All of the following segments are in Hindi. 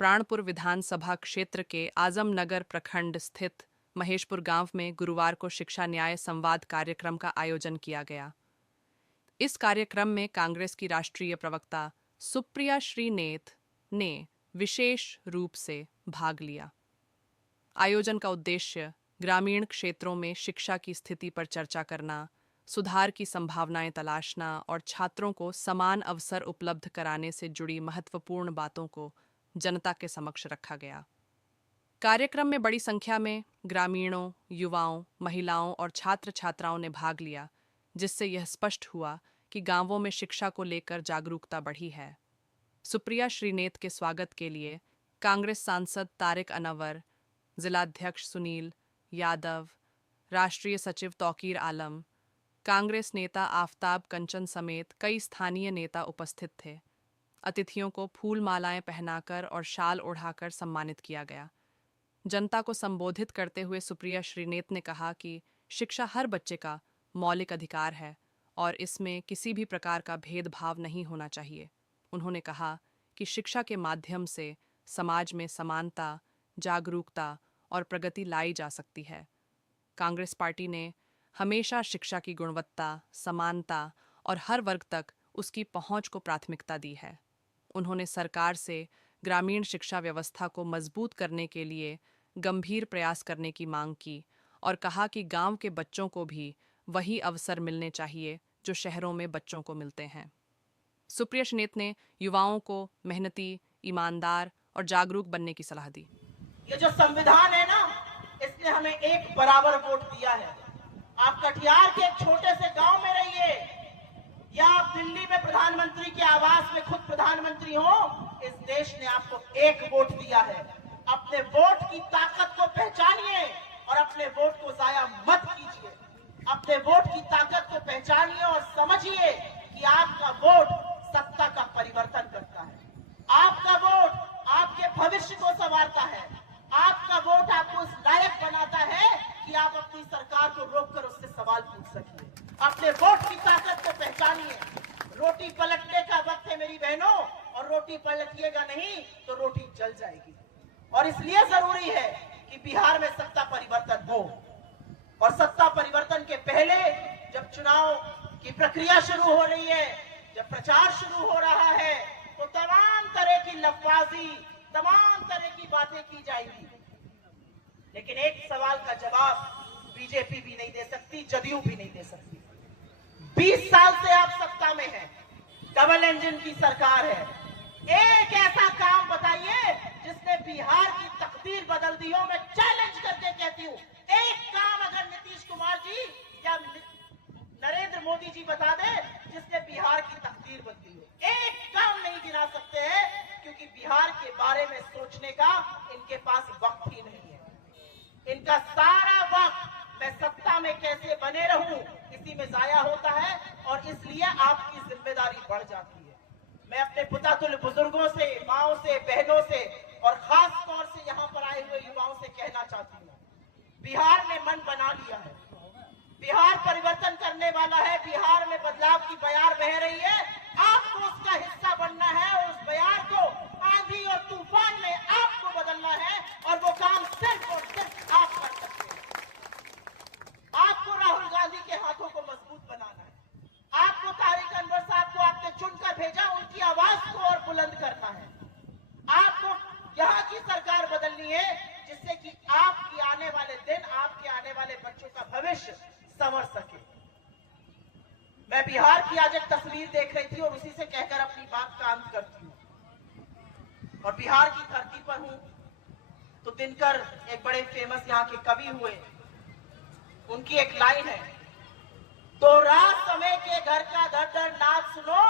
प्राणपुर विधानसभा क्षेत्र के आजमनगर प्रखंड स्थित महेशपुर गांव में गुरुवार को शिक्षा न्याय संवाद कार्यक्रम का आयोजन किया गया। इस कार्यक्रम में कांग्रेस की राष्ट्रीय प्रवक्ता सुप्रिया श्रीनेत ने विशेष रूप से भाग लिया। आयोजन का उद्देश्य ग्रामीण क्षेत्रों में शिक्षा की स्थिति पर चर्चा करना, सुधार की संभावनाएं तलाशना और छात्रों को समान अवसर उपलब्ध कराने से जुड़ी महत्वपूर्ण बातों को जनता के समक्ष रखा गया। कार्यक्रम में बड़ी संख्या में ग्रामीणों, युवाओं, महिलाओं और छात्र छात्राओं ने भाग लिया, जिससे यह स्पष्ट हुआ कि गांवों में शिक्षा को लेकर जागरूकता बढ़ी है। सुप्रिया श्रीनेत के स्वागत के लिए कांग्रेस सांसद तारिक अनवर, जिलाध्यक्ष सुनील यादव, राष्ट्रीय सचिव तौकीर आलम, कांग्रेस नेता आफताब कंचन समेत कई स्थानीय नेता उपस्थित थे। अतिथियों को फूल मालाएं पहनाकर और शाल ओढ़ाकर सम्मानित किया गया। जनता को संबोधित करते हुए सुप्रिया श्रीनेत ने कहा कि शिक्षा हर बच्चे का मौलिक अधिकार है और इसमें किसी भी प्रकार का भेदभाव नहीं होना चाहिए। उन्होंने कहा कि शिक्षा के माध्यम से समाज में समानता, जागरूकता और प्रगति लाई जा सकती है। कांग्रेस पार्टी ने हमेशा शिक्षा की गुणवत्ता, समानता और हर वर्ग तक उसकी पहुंच को प्राथमिकता दी है। उन्होंने सरकार से ग्रामीण शिक्षा व्यवस्था को मजबूत करने के लिए गंभीर प्रयास करने की मांग की और कहा कि गांव के बच्चों को भी वही अवसर मिलने चाहिए जो शहरों में बच्चों को मिलते हैं। सुप्रिया श्रीनेत ने युवाओं को मेहनती, ईमानदार और जागरूक बनने की सलाह दी। ये जो संविधान है ना, इसने हमें एक बराबर वोट दिया है। आप कटिहार के एक छोटे से गांव में रहिए या आप दिल्ली में प्रधानमंत्री के आवास में खुद प्रधानमंत्री हो, इस देश ने आपको एक वोट दिया है। अपने वोट की ताकत को पहचानिए और अपने वोट को जाया मत कीजिए। अपने वोट की ताकत को पहचानिए और समझिए कि आपका वोट सत्ता का परिवर्तन करता है। आपका वोट आपके भविष्य को संवारता है। आपका वोट आपको इस लायक बनाता है कि आप अपनी सरकार को रोककर उससे सवाल पूछ सकिए। अपने वोट की ताकत को पहचानिए। रोटी पलटने का वक्त है मेरी बहनों, और रोटी पलटिएगा नहीं तो रोटी जल जाएगी। और इसलिए जरूरी है कि बिहार में सत्ता परिवर्तन हो। और सत्ता परिवर्तन के पहले जब चुनाव की प्रक्रिया शुरू हो रही है, जब प्रचार शुरू हो रहा है, तो तमाम तरह की लफाजी, तमाम तरह की बातें की जाएगी, लेकिन एक सवाल का जवाब बीजेपी भी नहीं दे सकती, जदयू भी नहीं दे सकती। 20 साल से आप सत्ता में हैं, डबल इंजन की सरकार है। एक ऐसा काम बताइए जिसने बिहार की तकदीर बदल दी हो। मैं चैलेंज करके कहती हूँ, एक काम अगर नीतीश कुमार जी या नरेंद्र मोदी जी बता दे जिसने बिहार की तकदीर बदली हो। एक काम नहीं गिना सकते हैं, क्योंकि बिहार के बारे में सोचने का इनके पास वक्त ही नहीं है। इनका सारा वक्त मैं सत्ता में कैसे बने रहूं इसी में जाया होता है, और इसलिए आपकी जिम्मेदारी बढ़ जाती है। मैं अपने पुतातुल्य बुजुर्गों से, माओं से, बहनों से और खास तौर से यहाँ पर आए हुए युवाओं से कहना चाहती हूँ, बिहार ने मन बना लिया है। बिहार परिवर्तन करने वाला है। बिहार में बदलाव की बयार बह रही है। आपको उसका हिस्सा बनना है और उस बयार को आंधी और तूफान में आपको बदलना है, और वो काम सिर्फ और सिर्फ आप कर सकते हैं। आपको राहुल गांधी के हाथों को मजबूत बनाना है। आपको तारिक अनवर साहब को आपने चुनकर भेजा, उनकी आवाज को और बुलंद करना है। आपको यहाँ की सरकार बदलनी है, जिससे कि आपके आने वाले दिन, आपके आने वाले बच्चों का भविष्य संवर सके। मैं बिहार की आज एक तस्वीर देख रही थी और उसी से कहकर अपनी बात का अंत करती हूँ। और बिहार की धरती पर हूं तो दिनकर एक बड़े फेमस यहाँ के कवि हुए, उनकी एक लाइन है, तो रात समय के घर का धड़ धड़ नाद सुनो,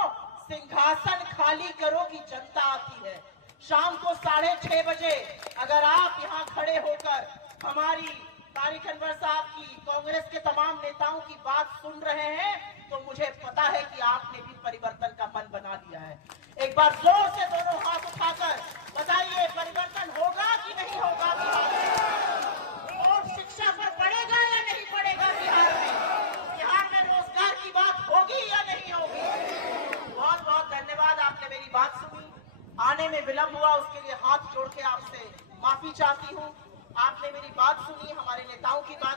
सिंहासन खाली करो कि जनता आती है। शाम को 6:30 बजे अगर आप यहाँ खड़े होकर हमारी तारिक अनवर साहब की, कांग्रेस के तमाम नेताओं की बात सुन रहे हैं, तो मुझे पता है कि आपने भी परिवर्तन का मन बना लिया है। एक बार जोर से दोनों हाथ उठाकर बताइए, परिवर्तन होगा कि नहीं होगा बिहार में? और शिक्षा पर पड़ेगा या नहीं पड़ेगा बिहार में? बिहार में रोजगार की बात होगी या नहीं होगी? बहुत बहुत धन्यवाद, आपने मेरी बात सुनी। आने में विलंब हुआ उसके लिए हाथ जोड़ के आपसे माफी चाहती हूँ। आपने मेरी बात सुनी, हमारे नेताओं की बात